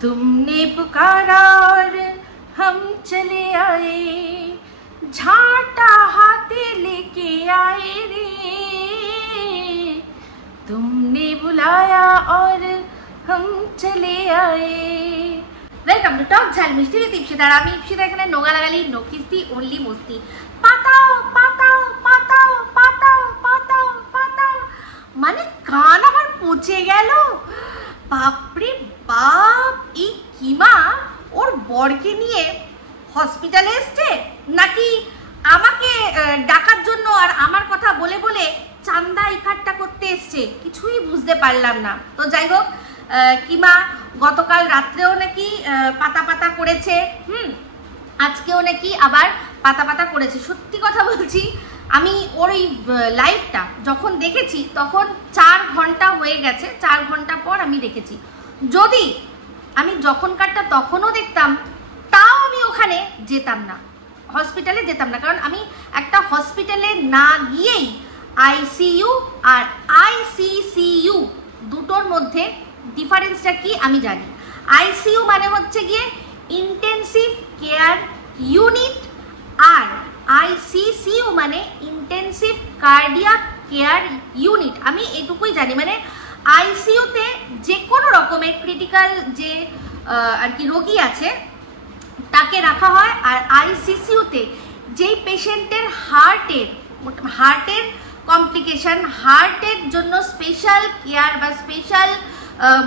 तुमने पुकारा और हम चले आए, झांटा हाथे लेके आए रे, तुमने बुलाया और हम चले आए। वेलकम टू टॉक झाल मिष्टी विद इप्सिता। আমি ইপসিতা এখানে নোগা লাগালি নকিস্তি অনলি মস্তি। পাতাও পাতাও পাতাও পাতাও পাতাও পাতাও মানে কান আমার পচে গেল। বাপরে বাপ, এই কিমা ওর বরকে নিয়ে হসপিটালে এসছে নাকি আমাকে ডাকার জন্য আর আমার কথা বলে বলে চান্দা ইকাট্টা করতে এসছে, কিছুই বুঝতে পারলাম না। তো যাই হোক, কিমা গতকাল রাত্রেও নাকি পাতা পাতা করেছে, আজকেও নাকি আবার পাতা পাতা করেছে। সত্যি কথা বলছি, আমি ওর এই লাইভটা যখন দেখেছি তখন 4 ঘন্টা হয়ে গেছে, 4 ঘন্টা পর আমি দেখেছি। যদি আমি যখনকারটা তখনও দেখতাম তাও আমি ওখানে যেতাম না, হসপিটালে যেতাম না, কারণ আমি একটা হসপিটালে না গিয়েই আইসিইউ আর আইসিসিইউ দুটোর মধ্যে ডিফারেন্সটা কি আমি জানি। আইসিইউ মানে হচ্ছে গিয়ে ইন্টেন্সিভ কেয়ার ইউনিট, আর আইসিসিইউ মানে ইন্টেন্সিভ কার্ডিয়াক কেয়ার ইউনিট। আমি এটুকুই জানি, মানে আইসিইউতে যে কোনো রকমের ক্রিটিক্যাল যে আর কি রোগী আছে তাকে রাখা হয়, আর আইসিসিইউতে যেই পেশেন্টের হার্টের কমপ্লিকেশন, হার্টের জন্য স্পেশাল কেয়ার বা স্পেশাল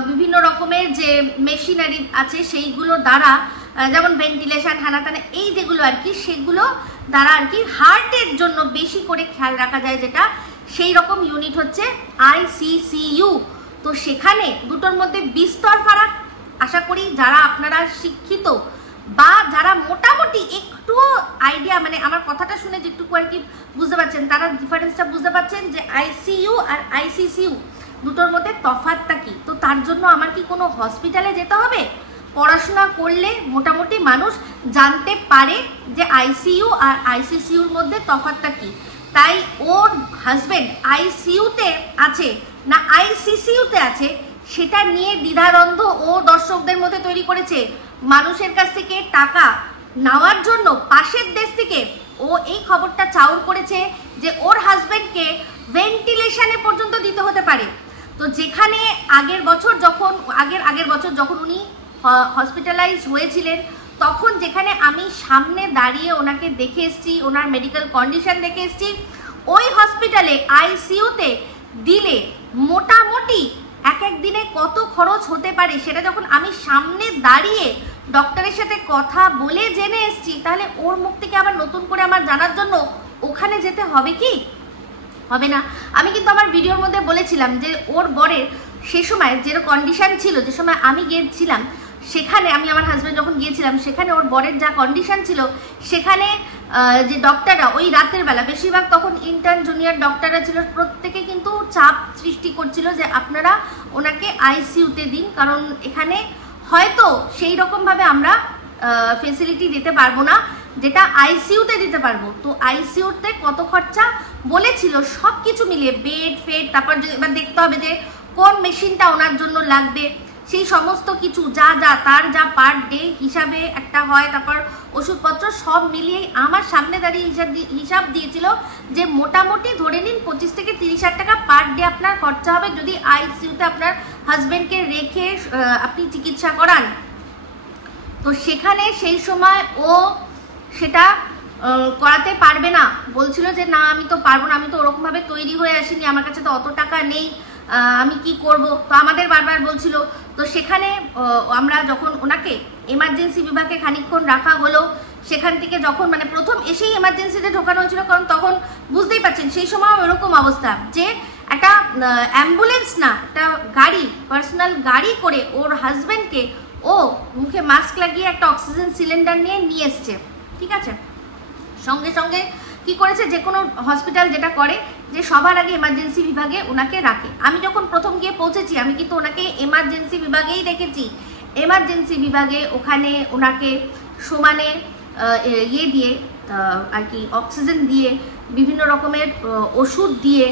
বিভিন্ন রকমের যে মেশিনারি আছে সেইগুলো দ্বারা, যেমন ভেন্টিলেশন হানাতানা এই যেগুলো আর কি, সেগুলো দ্বারা আর কি হার্টের জন্য বেশি করে খেয়াল রাখা যায়, যেটা সেই রকম ইউনিট হচ্ছে আইসিসিইউ। তো সেখানে দুটোর মধ্যে বিস্তর ফারাক। আশা করি যারা আপনারা শিক্ষিত বা যারা মোটামুটি একটু আইডিয়া, মানে আমার কথাটা শুনে যেটুকু আর কি বুঝতে পারছেন, তারা ডিফারেন্সটা বুঝতে পারছেন যে আইসিইউ আর আইসিসিইউ দুটোর মধ্যে তফাৎটা কি। তো তার জন্য আমার কি কোনো হসপিটালে যেতে হবে? পড়াশোনা করলে মোটামুটি মানুষ জানতে পারে যে আইসিইউ আর আইসিসিইউর মধ্যে তফাৎটা কি। তাই ওর হাজবেন্ড আইসিইউতে আছে না আইসিসিইউতে আছে সেটা নিয়ে দ্বিধাদ্বন্দ্ব ও দর্শকদের মধ্যে তৈরি করেছে। মানুষের কাছ থেকে টাকা নেওয়ার জন্য পাশের দেশ থেকে ও এই খবরটা চাউর করেছে যে ওর হাজবেন্ডকে ভেন্টিলেশনে পর্যন্ত দিতে হতে পারে। তো যেখানে আগের বছর যখন উনি হসপিটালাইজড হয়েছিলেন, তখন যেখানে আমি সামনে দাঁড়িয়ে ওনাকে দেখে এসেছি, ওনার মেডিকেল কন্ডিশন দেখে এসেছি, ওই হসপিটালে আইসিইউতে দিলে মোটামুটি এক দিনে কত খরচ হতে পারে সেটা যখন আমি সামনে দাঁড়িয়ে ডক্টরের সাথে কথা বলে জেনে এসেছি, তাহলে ওর মুখ থেকে আবার নতুন করে আমার জানার জন্য ওখানে যেতে হবে কি? হবে না। আমি কিন্তু আমার ভিডিওর মধ্যে বলেছিলাম যে ওর বরের সে সময় যে কন্ডিশন ছিল, যে সময় আমি গিয়েছিলাম সেখানে, আমি আমার হাজব্যান্ড যখন গিয়েছিলাম সেখানে ওর বরের যা কন্ডিশন ছিল, সেখানে যে ডক্টররা ওই রাতের বেলা বেশিরভাগ তখন ইন্টার্ন জুনিয়র ডক্টররা ছিল, প্রত্যেকে কিন্তু চাপ সৃষ্টি করছিল যে আপনারা ওনাকে আইসিইউতে দিন, কারণ এখানে হয়তো সেই রকমভাবে আমরা ফেসিলিটি দিতে পারবো না যেটা আইসিইউতে দিতে পারবো। তো আইসিইউতে কত খরচা বলেছিল, সব কিছু মিলিয়ে বেড ফেড, তারপর এবার দেখতে হবে যে কোন মেশিনটা ওনার জন্য লাগবে, সেই সমস্ত কিছু তার যা পার ডে হিসাবে একটা হয়, তারপর ওষুধপত্র সব মিলিয়ে আমার সামনে দাঁড়িয়ে হিসাব দিয়েছিল যে মোটামুটি ধরে নিন 25 থেকে 30,000 টাকা পার ডে আপনার খরচা হবে যদি আইসিইউতে আপনার হাজবেন্ডকে রেখে আপনি চিকিৎসা করান। তো সেখানে সেই সময় ও সেটা করাতে পারবে না, বলছিল যে না আমি তো পারবো না, আমি তো ওরকমভাবে তৈরি হয়ে আসিনি, আমার কাছে তো অত টাকা নেই, আমি কি করব। তো আমাদের বারবার বলছিল। তো সেখানে আমরা যখন ওনাকে এমার্জেন্সি বিভাগে খানিকক্ষণ রাখা হলো, সেখান থেকে যখন মানে প্রথম এসেই এমার্জেন্সিতে ঢোকানো হয়েছিল, কারণ তখন বুঝতেই পারছেন সেই সময় এরকম অবস্থা যে একটা অ্যাম্বুলেন্স না, একটা গাড়ি, পার্সোনাল গাড়ি করে ওর হাজব্যান্ডকে ও মুখে মাস্ক লাগিয়ে একটা অক্সিজেন সিলিন্ডার নিয়ে এসছে। ঠিক আছে, সঙ্গে সঙ্গে কি করেছে, যে কোনো হসপিটাল যেটা করে যে সবার আগে এমার্জেন্সি বিভাগে ওনাকে রাখে। আমি যখন প্রথম গিয়ে পৌঁছেছি আমি কিন্তু ওনাকে এমার্জেন্সি বিভাগেই দেখেছি। এমার্জেন্সি বিভাগে ওখানে ওনাকে সমানে দিয়ে আর কি অক্সিজেন দিয়ে, বিভিন্ন রকমের ওষুধ দিয়ে,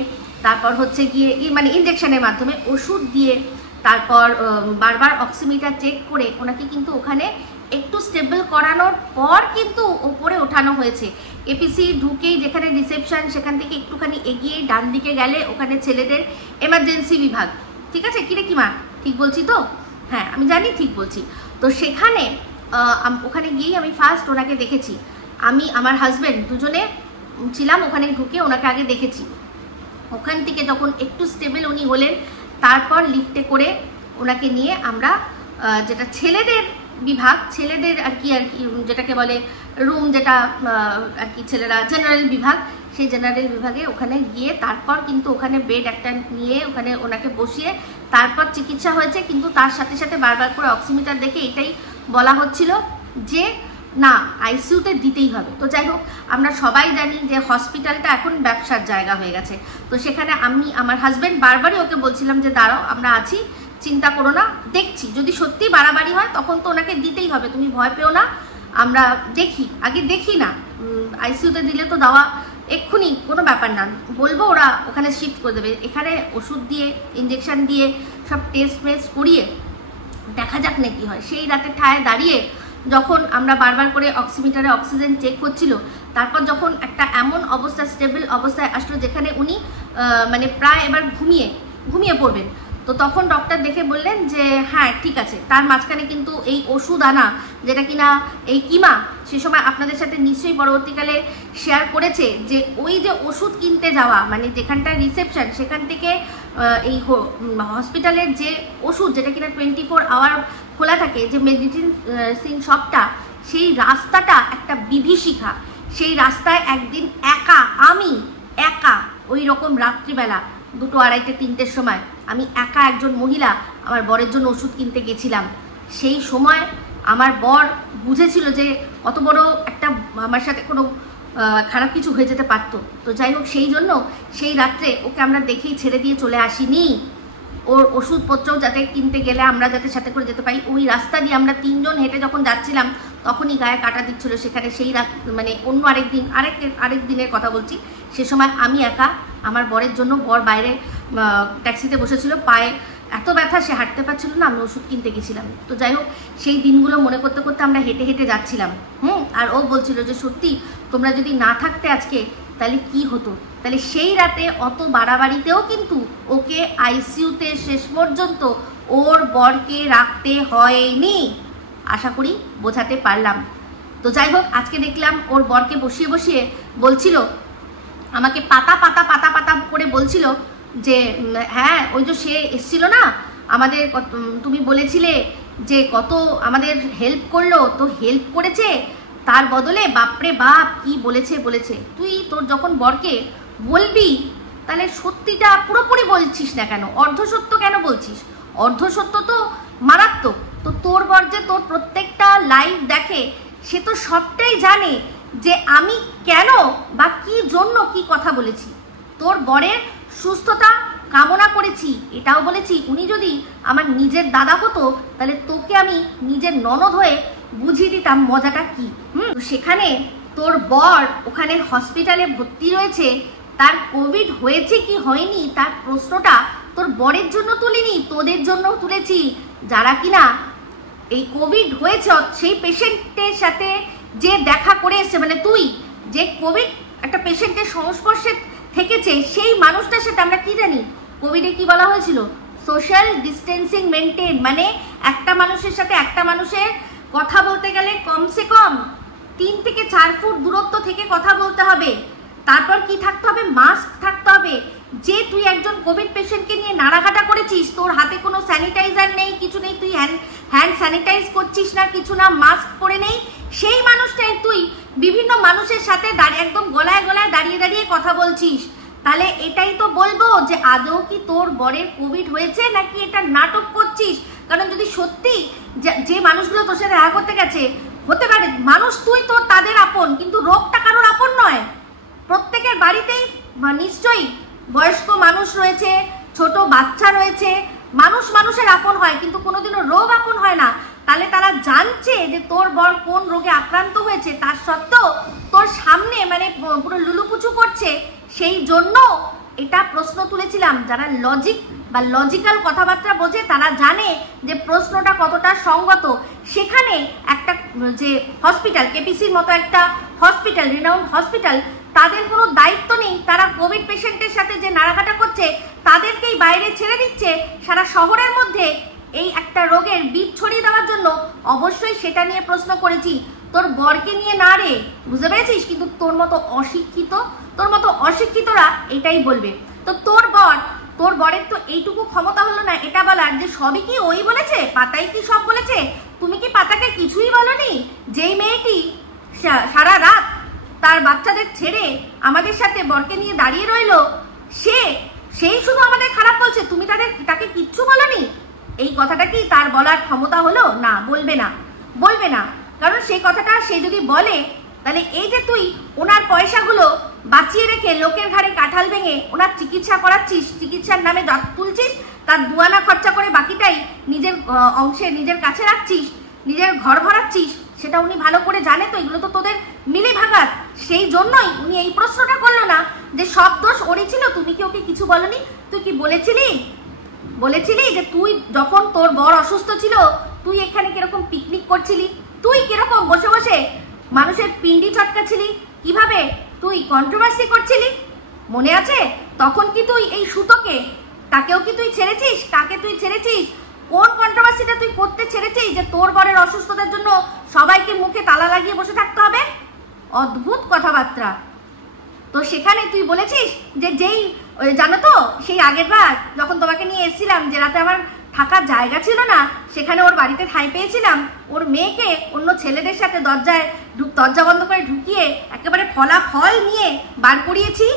তারপর হচ্ছে গিয়ে মানে ইনজেকশনের মাধ্যমে ওষুধ দিয়ে, তারপর বারবার অক্সিমিটার চেক করে ওনাকে কিন্তু ওখানে একটু স্টেবল করানোর পর কিন্তু ওপরে ওঠানো হয়েছে। এপিসি ঢুকেই যেখানে রিসেপশন, সেখান থেকে একটুখানি এগিয়ে ডান দিকে গেলে ওখানে ছেলেদের এমার্জেন্সি বিভাগ। ঠিক আছে, কিরে কিমা ঠিক বলছি তো? হ্যাঁ আমি জানি ঠিক বলছি। তো সেখানে ওখানে গিয়েই আমি ফার্স্ট ওনাকে দেখেছি। আমি আমার হাজব্যান্ড দুজনে ছিলাম ওখানে, ঢুকে ওনাকে আগে দেখেছি। ওখান থেকে যখন একটু স্টেবল উনি হলেন, তারপর লিফটে করে ওনাকে নিয়ে আমরা যেটা ছেলেদের বিভাগ, ছেলেদের আর কি যেটাকে বলে রুম, যেটা আর কি ছেলেরা জেনারেল বিভাগ, সেই জেনারেল বিভাগে ওখানে গিয়ে তারপর কিন্তু ওখানে বেড একটা নিয়ে ওখানে ওনাকে বসিয়ে তারপর চিকিৎসা হয়েছে। কিন্তু তার সাথে সাথে বারবার করে অক্সিমিটার দেখে এটাই বলা হচ্ছিল যে না আইসিইউতে দিতেই হবে। তো যাই হোক, আমরা সবাই জানি যে হসপিটালটা এখন ব্যবসার জায়গা হয়ে গেছে। তো সেখানে আমি আমার হাজব্যান্ড বারবারই ওকে বলছিলাম যে দাঁড়াও, আমরা আছি, চিন্তা করো না, দেখছি, যদি সত্যি বাড়াবাড়ি হয় তখন তো ওনাকে দিতেই হবে, তুমি ভয় পেও না, আমরা দেখি, আগে দেখি না, আইসিইউতে দিলে তো দেওয়া এক্ষুনি কোনো ব্যাপার না, বলবো ওরা ওখানে শিফট করে দেবে। এখানে ওষুধ দিয়ে ইঞ্জেকশন দিয়ে সব টেস্ট ফেস্ট করিয়ে দেখা যাক না কি হয়। সেই রাতে ঠায় দাঁড়িয়ে যখন আমরা বারবার করে অক্সিমিটারে অক্সিজেন চেক করছিল, তারপর যখন একটা এমন অবস্থা, স্টেবল অবস্থায় আসলো যেখানে উনি মানে প্রায় এবার ঘুমিয়ে পড়বেন, তো তখন ডক্টর দেখে বললেন যে হ্যাঁ ঠিক আছে। তার মাঝখানে কিন্তু এই ওষুধ আনা, যেটা কিনা এই কিমা সে সময় আপনাদের সাথে নিশ্চয়ই পরবর্তীকালে শেয়ার করেছে, যে ওই যে ওষুধ কিনতে যাওয়া, মানে যেখানটায় রিসেপশন সেখান থেকে এই হসপিটালের যে ওষুধ, যেটা কিনা 24 আওয়ার খোলা থাকে, যে মেডিসিন শপটা, সেই রাস্তাটা একটা বিভীষিকা। সেই রাস্তায় একদিন আমি একা ওই রকম রাত্রিবেলা 2টো, 2:30, 3টের সময় আমি একা একজন মহিলা আমার বরের জন্য ওষুধ কিনতে গেছিলাম। সেই সময় আমার বর বুঝেছিল যে কত বড় একটা আমার সাথে কোনো খারাপ কিছু হয়ে যেতে পারতো। তো যাই হোক, সেই জন্য সেই রাত্রে ওকে আমরা দেখেই ছেড়ে দিয়ে চলে আসিনি। ওর ওষুধপত্রও যাতে কিনতে গেলে আমরা যাতে সাথে করে যেতে পারি, ওই রাস্তা দিয়ে আমরা 3 জন হেঁটে যখন যাচ্ছিলাম তখনই গায়ে কাটা দিচ্ছিল। সেখানে সেই মানে অন্য আরেক দিনের কথা বলছি, সে সময় আমি একা, আমার বরের জন্য, বর বাইরে ট্যাক্সিতে বসেছিল, পায়ে এত ব্যথা সে হাঁটতে পারছিল না, আমি ওষুধ কিনতে গেছিলাম। তো যাই হোক, সেই দিনগুলো মনে করতে করতে আমরা হেঁটে হেঁটে যাচ্ছিলাম। আর ও বলছিল যে সত্যি তোমরা যদি না থাকতে আজকে তাহলে কি হতো। তাহলে সেই রাতে অত বাড়াবাড়িতেও কিন্তু ওকে আইসিইউতে শেষ পর্যন্ত ওর বরকে রাখতে হয়নি, আশা করি বোঝাতে পারলাম। তো যাই হোক, আজকে দেখলাম ওর বরকে বসিয়ে বসিয়ে বলছিল আমাকে, পাতা পাতা পাতা পাতা করে বলছিল যে হ্যাঁ ওই যে সে এসছিল না আমাদের, তুমি বলেছিলে যে কত আমাদের হেল্প করলো, তো হেল্প করেছে, তার বদলে বাপরে বাপ কি বলেছে। তুই তোর যখন বরকে বলবি তাহলে সত্যিটা পুরোপুরি বলছিস না কেন, অর্ধসত্য কেন বলছিস? অর্ধসত্য তো মারাত্মক। তো তোর বর যে তোর প্রত্যেকটা লাইভ দেখে, সে তো সবটাই জানে যে আমি কেন বা কি জন্য কি কথা বলেছি। তোর বরের সুস্থতা কামনা করেছি, এটাও বলেছি উনি যদি আমার নিজের দাদা হতো তাহলে তোকে আমি নিজের ননদ হয়ে বুঝিয়ে দিতাম মজাটা কি। সেখানে তোর বর ওখানে হসপিটালে ভর্তি রয়েছে, তার কোভিড হয়েছে কি হয়নি তার প্রশ্নটা তোর বরের জন্য তুলিনি, তোদের জন্য তুলেছি, যারা কিনা এই কোভিড হয়েছে সেই পেশেন্টের সাথে যে দেখা করে এসছে, মানে তুই যে কোভিড একটা পেশেন্টের সংস্পর্শে থেকেছে, সেই মানুষটার সাথে আমরা কি জানি কোভিডে কি বলা হয়েছিল, সোশ্যাল ডিস্টেন্সিং মেনটেন, মানে একটা মানুষের সাথে একটা মানুষের কথা বলতে গেলে কমসে কম 3 থেকে 4 ফুট দূরত্ব থেকে কথা বলতে হবে। তারপর কি থাকতে হবে, মাস্ক থাকতে হবে। যে তুই একজন কোভিড পেশেন্টকে নিয়ে নাড়াঘাটা করেছিস, তোর হাতে কোনো স্যানিটাইজার নেই, কিছু নেই, তুই হ্যান্ড স্যানিটাইজ করছিস না, কিছু না, মাস্ক পরে নেই, সেই মানুষটাই তুই বিভিন্ন মানুষের সাথে একদম গলায় গলায় দাঁড়িয়ে দাঁড়িয়ে কথা বলছিস। তাহলে এটাই তো বলবো যে আদৌ কি তোর বরের কোভিড হয়েছে নাকি এটা নাটক করছিস। কারণ যদি সত্যি যে মানুষগুলো তোর সাথে দেখা করতে গেছে, হতে পারে মানুষ তুই তোর তাদের আপন, কিন্তু রোগটা কারোর আপন নয়। প্রত্যেকের বাড়িতেই নিশ্চয়ই বয়স্ক মানুষ রয়েছে, ছোট বাচ্চা রয়েছে, মানুষের আপন হয়, কিন্তু কোনোদিনও রোগ আপন হয় না। তাহলে তারা জানছে যে তোর বর কোন রোগে আক্রান্ত হয়েছে, তার সত্ত্বেও তোর সামনে মানে পুরো লুলুপুচু করছে, সেই জন্য এটা প্রশ্ন তুলেছিলাম। যারা লজিক বা লজিক্যাল কথাবার্তা বোঝে তারা জানে যে প্রশ্নটা কতটা সঙ্গত। সেখানে একটা যে হসপিটাল, কেপিসির মতো একটা হসপিটাল, রিনাউন্ড হসপিটাল, তাদের কোনো দায়িত্ব নেই। তারা কোভিড পেশেন্টের সাথে যে নাড়াঘাটা করছে তাদেরকেই বাইরে ছেড়ে দিচ্ছে সারা শহরের মধ্যে এই একটা রোগের বীজ ছড়িয়ে দেওয়ার জন্য। অবশ্যই সেটা নিয়ে প্রশ্ন করেছি, তোর বরকে নিয়ে না রে, বুঝতে পেরেছিস? কিন্তু তোর মতো অশিক্ষিতরা এটাই বলবে। তো তোর বরের তো এইটুকু ক্ষমতা হলো না এটা বলার যে সবই কি ওই বলেছে, পাতাই কি সব বলেছে? তুমি কি পাতাকে কিছুই বলনি? যেই মেয়েটি সারা রাত তার বাচ্চাদের ছেড়ে আমাদের সাথে বরকে নিয়ে দাঁড়িয়ে রইলো, সেই শুধু আমাদের খারাপ বলছে, তুমি তাকে কিচ্ছু বলনি। এই কথাটা কি তার বলার ক্ষমতা হলো? না, বলবে না। কারণ সেই কথাটা সে যদি বলে তাহলে এই যে তুই ওনার পয়সাগুলো বাঁচিয়ে রেখে লোকের ঘাড়ে কাঁঠাল ভেঙে ওনার চিকিৎসা করাচ্ছিস, চিকিৎসার নামে দাঁত তুলছিস, তার দুয়ানা খরচা করে বাকিটাই নিজের অংশে নিজের কাছে রাখছিস, নিজের ঘর ভরাচ্ছিস, সেটা উনি ভালো করে জানে। তো এগুলো তো তোদের মিলে ভাগাত। সেই জন্যই উনি এই প্রশ্নটা করলো না যে সব দোষ ওরই ছিল, তুমি কি ওকে কিছু বলনি? তুই কি বলেছিলি যে তুই যখন তোর বর অসুস্থ ছিল তুই এখানে কিরকম পিকনিক করছিলি, তুই কিরকম বসে বসে মানুষের পিন্ডি চটকাছিলি, কিভাবে তুই কন্ট্রোভার্সি করছিলি, মনে আছে? তখন কি তুই এই সুতোকে, তাকেও কি তুই ছেড়েছিস? কাকে তুই ছেড়েছিস? কোন কন্ট্রোভার্সিটা তুই করতে ছেড়েছিস যে তোর বরের অসুস্থতার জন্য সবাইকে মুখে তালা লাগিয়ে বসে থাকতে হবে? অদ্ভুত কথাবার্তা। তো সেখানে তুই বলেছিস যে জানো তো সেই আগের বার যখন তোমাকে নিয়ে এসেছিলাম, যে রাতে আমার থাকার জায়গা ছিল না, সেখানে ওর বাড়িতে ঠাঁই পেয়েছিলাম, ওর মেয়েকে অন্য ছেলেদের সাথে দরজা বন্ধ করে ঢুকিয়ে একেবারে ফলাফল নিয়ে বার করিয়েছি।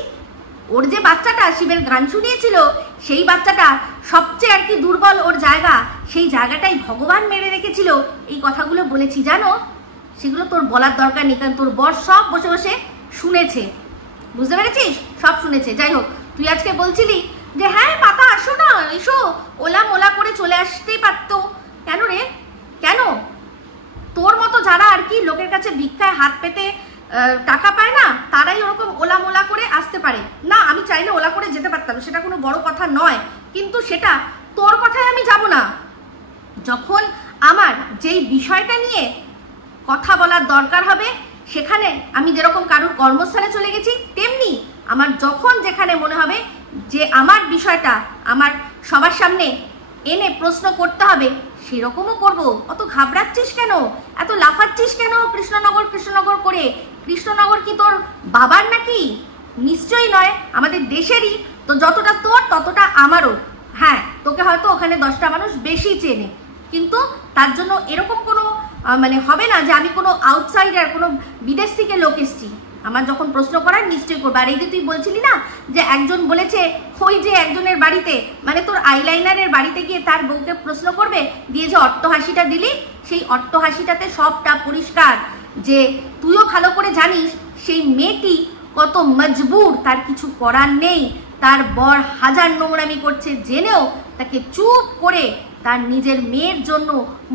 ওর যে বাচ্চাটা শিবের গান শুনিয়েছিল, সেই বাচ্চাটা সবচেয়ে আর কি দুর্বল ওর জায়গা, সেই জায়গাটাই ভগবান মেরে রেখেছিল। এই কথাগুলো বলেছি জানো? সেগুলো তোর বলার দরকার নেই, কারণ তোর বর সব বসে বসে শুনেছে, বুঝতে পেরেছিস? সব শুনেছে। যাই হোক, তুই আজকে বলছিলি যে হ্যাঁ পাতা আসো না, এসো, ওলা করে চলে আসতেই পারতো। কেন রে? কেন? তোর মতো যারা আর কি লোকের কাছে ভিক্ষায় হাত পেতে টাকা পায় না, তারাই ওরকম ওলা করে আসতে পারে না। আমি চাইলে ওলা করে যেতে পারতাম, সেটা কোনো বড় কথা নয়, কিন্তু সেটা তোর কথায় আমি যাব না। যখন আমার যেই বিষয়টা নিয়ে কথা বলার দরকার হবে, সেখানে আমি যেরকম কারোর কর্মস্থলে চলে গেছি, তেমনি আমার যখন যেখানে মনে হবে যে আমার বিষয়টা আমার সবার সামনে এনে প্রশ্ন করতে হবে, সেরকমও করব। অত ঘাবড়াচ্ছিস কেন? এত লাফাচ্ছিস কেন কৃষ্ণনগর করে? কৃষ্ণনগর কি তোর বাবার নাকি? নিশ্চয়ই নয়, আমাদের দেশেরই। তো যতটা তোর ততটা আমারও। হ্যাঁ, তোকে হয়তো ওখানে 10টা মানুষ বেশি চেনে, কিন্তু তার জন্য এরকম কোনো মানে হবে না যে আমি কোনো আউটসাইডার, কোনো বিদেশ থেকে লোক এসছি। আমার যখন প্রশ্ন করার নিশ্চয়ই করবো। আর এই যে তুই বলছিলি না যে একজন বলেছে ওই যে একজনের বাড়িতে, মানে তোর আইলাইনারের বাড়িতে গিয়ে তার বউকে প্রশ্ন করবে, দিয়ে যে অট্টহাসিটা দিলি, সেই অট্টহাসিটাতে সবটা পরিষ্কার যে তুইও ভালো করে জানিস সেই মেয়েটি কত মজবুর, তার কিছু করার নেই। তার বর হাজার নোংরামি করছে জেনেও তাকে চুপ করে তার নিজের মেয়ের জন্য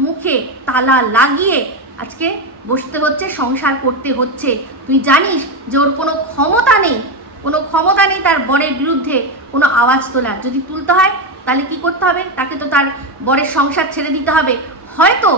মুখে তালা লাগিয়ে আজকে বসতে হচ্ছে, সংসার করতে হচ্ছে। তুই জানিস যে ওর কোনো ক্ষমতা নেই তার বরের বিরুদ্ধে কোনো আওয়াজ তোলার। যদি তুলতে হয় তাহলে কি করতে হবে? তাকে তো তার বরের সংসার ছেড়ে দিতে হবে। হয়তো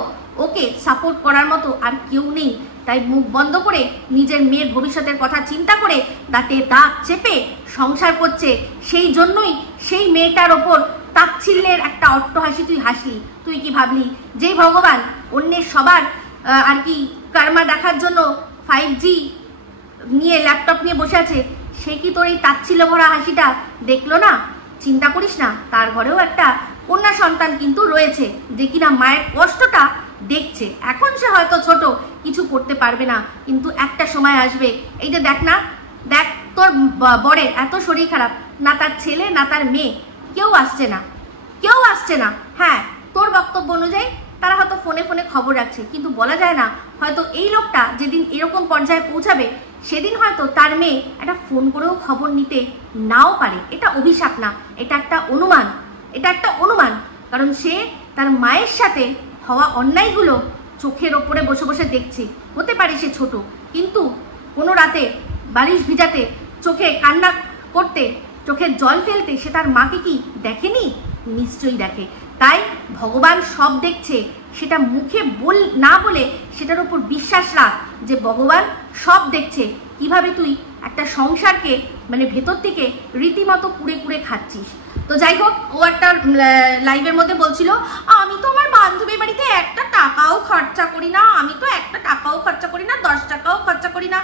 ওকে সাপোর্ট করার মতো আর কেউ নেই, তাই মুখ বন্ধ করে নিজের মেয়ের ভবিষ্যতের কথা চিন্তা করে দাঁতে দাঁত চেপে সংসার করছে। সেই জন্যই সেই মেয়েটার ওপর তাচ্ছিল্যের একটা অট্টহাসি তুই হাসলি। তুই কি ভাবলি যেই ভগবান অন্যের সবার আর কি কার্মা দেখার জন্য 5G নিয়ে ল্যাপটপ নিয়ে বসে আছে, সে কি তোর এই তাচ্ছিল্য ভরা হাসিটা দেখলো না? চিন্তা করিস না, তার ঘরেও একটা কন্যা সন্তান কিন্তু রয়েছে, যে কিনা মায়ের কষ্টটা দেখছে। এখন সে হয়তো ছোট, কিছু করতে পারবে না, কিন্তু একটা সময় আসবে। এই যে দেখ তোর বরের এত শরীর খারাপ, না তার ছেলে না তার মেয়ে কেউ আসছে না। হ্যাঁ, তোর বক্তব্য অনুযায়ী তারা হয়তো ফোনে খবর রাখছে, কিন্তু বলা যায় না, হয়তো এই লোকটা যেদিন এরকম পর্যায়ে পৌঁছাবে সেদিন হয়তো তার মেয়ে একটা ফোন করেও খবর নিতে নাও পারে। এটা অভিশাপ না, এটা একটা অনুমান। কারণ সে তার মায়ের সাথে হওয়া অন্যায়গুলো চোখের ওপরে বসে বসে দেখছে। হতে পারে সে ছোট, কিন্তু কোনো রাতে বালিশ ভিজাতে চোখে কান্না করতে চোখের জল ফেলতে সে তার মাকে কি দেখেনি? নিশ্চয়ই দেখে। তাই ভগবান সব দেখছে, সেটা মুখে না বলে সেটার উপর বিশ্বাস রাখ যে ভগবান সব দেখছে। কিভাবে তুই একটা সংসারকে মানে ভেতর থেকে রীতিমতো কুড়ে কুড়ে খাচ্ছিস। তো যাই হোক, ও একটা লাইভের মধ্যে বলছিল আমি তো আমার বান্ধবীর বাড়িতে একটা টাকাও খরচা করি না, আমি তো একটা টাকাও খরচা করি না, 10 টাকাও খরচা করি না।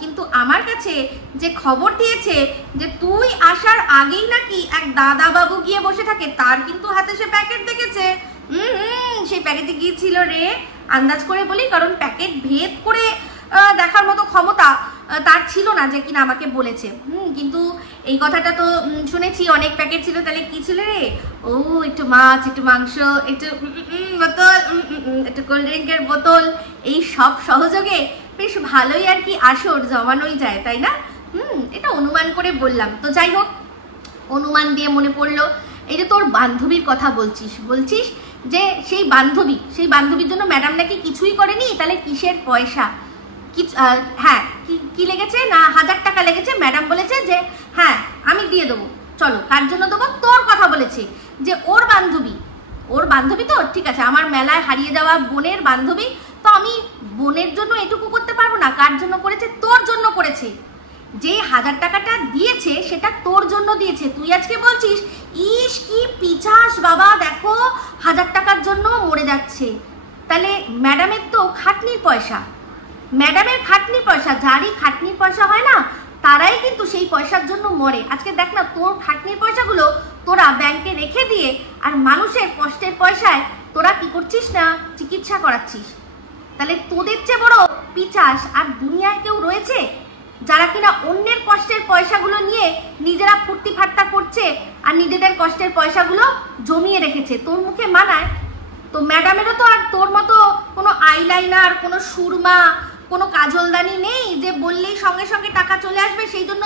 কিন্তু আমার কাছে যে খবর দিয়েছে যে তুই আসার আগেই নাকি এক দাদা বাবু গিয়ে বসে থাকে, তার কিন্তু হাতে সে প্যাকেট দেখেছে। সেই প্যাকেটে কি ছিল রে? আন্দাজ করে বলি, কারণ প্যাকেট ভেদ করে দেখার মতো ক্ষমতা তার ছিল না যে কিনা আমাকে বলেছে। কিন্তু এই কথাটা তো শুনেছি অনেক প্যাকেট ছিল। তাহলে কি ছিল রে? ও একটু মাছ, একটু মাংস, একটু বোতল, একটু কোল্ড ড্রিঙ্কের বোতল, এই সব সহযোগে বেশ ভালোই আর কি আসর জমানোই যায়, তাই না? এটা অনুমান করে বললাম। তো যাই হোক, অনুমান দিয়ে মনে পড়লো এই যে তোর বান্ধবীর কথা বলছিস যে সেই বান্ধবীর জন্য ম্যাডাম নাকি কিছুই করেনি। তাহলে কিসের পয়সা? হ্যাঁ, কি লেগেছে না 1000 টাকা লেগেছে। ম্যাডাম বলেছে যে হ্যাঁ আমি দিয়ে দেবো, চলো। কার জন্য দেবো? তোর কথা বলেছে যে ওর বান্ধবী তো ঠিক আছে, আমার মেলায় হারিয়ে যাওয়া বোনের বান্ধবী, তো আমি বোনের জন্য এটুকু করতে পারবো না। কার জন্য করেছে? তোর জন্য করেছে। যে 1000 টাকাটা দিয়েছে সেটা তোর জন্য দিয়েছে। তুই আজকে বলছিস ইস কি পিছাস বাবা, দেখো 1000 টাকার জন্য মরে যাচ্ছে। তাহলে ম্যাডামের তো খাটনির পয়সা, যারই খাটনির পয়সা হয় না তারাই কিন্তু সেই পয়সার জন্য মরে। আজকে দেখ না, তোর খাটনির পয়সাগুলো তোরা ব্যাংকে রেখে দিয়ে আর মানুষের কষ্টের পয়সায় তোরা কি করছিস না চিকিৎসা করাচ্ছিস। তাহলে তোদের চেয়ে বড় পিছাস আর দুনিয়ায় কেউ রয়েছে যারা কিনা অন্যের কষ্টের পয়সাগুলো নিয়ে নিজেরা ফুর্তি ফাট্টা করছে আর নিজেদের কষ্টের পয়সাগুলো জমিয়ে রেখেছে? তোর মুখে মানায়? তো ম্যাডামেরও তো আর তোর মতো কোনো আইলাইনার, কোনো সুরমা, কোনো কাজলদানি নেই যে বললেই সঙ্গে সঙ্গে টাকা চলে আসবে। সেই জন্য